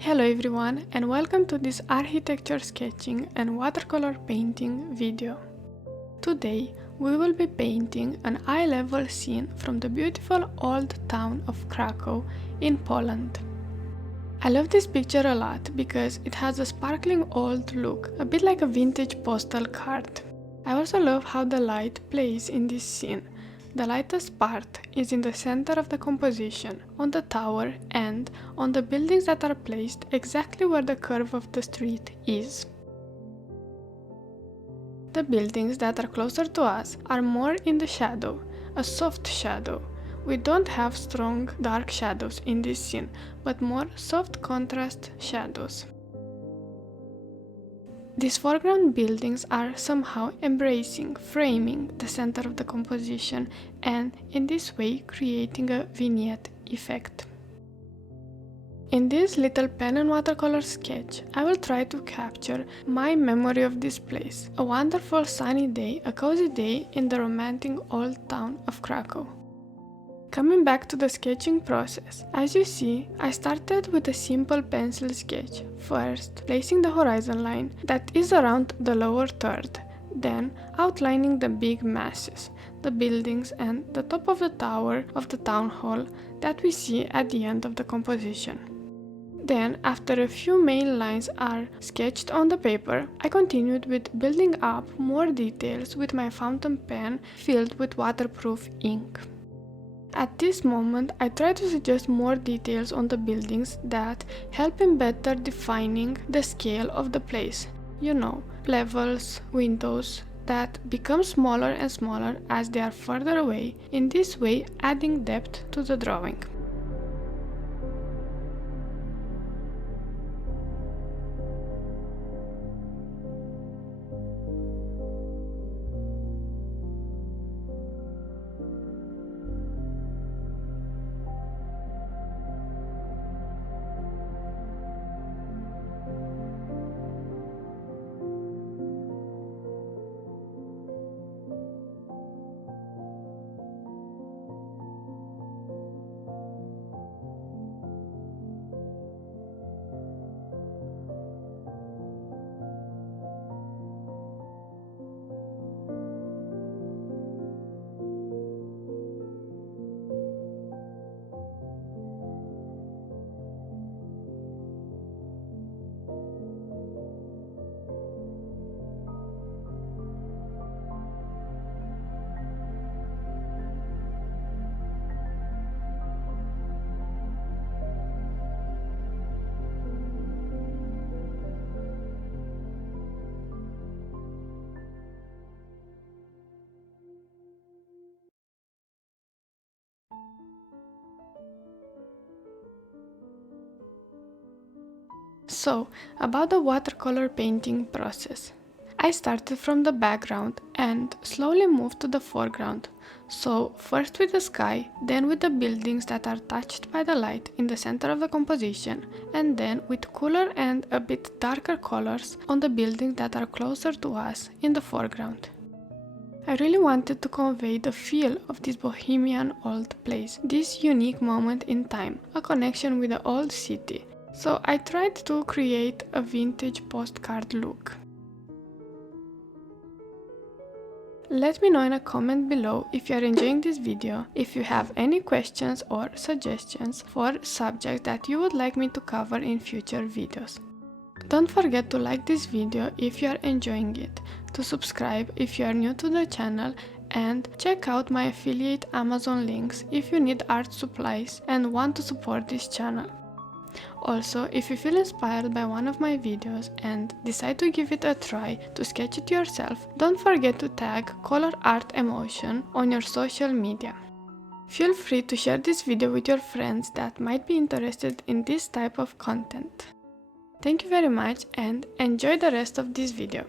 Hello everyone and welcome to this architecture sketching and watercolor painting video. Today we will be painting an eye-level scene from the beautiful old town of Krakow in Poland. I love this picture a lot because it has a sparkling old look, a bit like a vintage postal card. I also love how the light plays in this scene. The lightest part is in the center of the composition, on the tower and on the buildings that are placed exactly where the curve of the street is. The buildings that are closer to us are more in the shadow, a soft shadow. We don't have strong dark shadows in this scene, but more soft contrast shadows. These foreground buildings are somehow embracing, framing the center of the composition and in this way creating a vignette effect. In this little pen and watercolor sketch, I will try to capture my memory of this place, a wonderful sunny day, a cozy day in the romantic old town of Krakow. Coming back to the sketching process, as you see, I started with a simple pencil sketch, first placing the horizon line that is around the lower third, then outlining the big masses, the buildings and the top of the tower of the town hall that we see at the end of the composition. Then, after a few main lines are sketched on the paper, I continued with building up more details with my fountain pen filled with waterproof ink. At this moment, I try to suggest more details on the buildings that help in better defining the scale of the place. You know, levels, windows that become smaller and smaller as they are further away, in this way adding depth to the drawing. So, about the watercolor painting process. I started from the background and slowly moved to the foreground. So, first with the sky, then with the buildings that are touched by the light in the center of the composition, and then with cooler and a bit darker colors on the buildings that are closer to us in the foreground. I really wanted to convey the feel of this bohemian old place, this unique moment in time, a connection with the old city. So I tried to create a vintage postcard look. Let me know in a comment below if you are enjoying this video, if you have any questions or suggestions for subjects that you would like me to cover in future videos. Don't forget to like this video if you are enjoying it, to subscribe if you are new to the channel, and check out my affiliate Amazon links if you need art supplies and want to support this channel. Also, if you feel inspired by one of my videos and decide to give it a try to sketch it yourself, don't forget to tag colorartemotion on your social media. Feel free to share this video with your friends that might be interested in this type of content. Thank you very much and enjoy the rest of this video.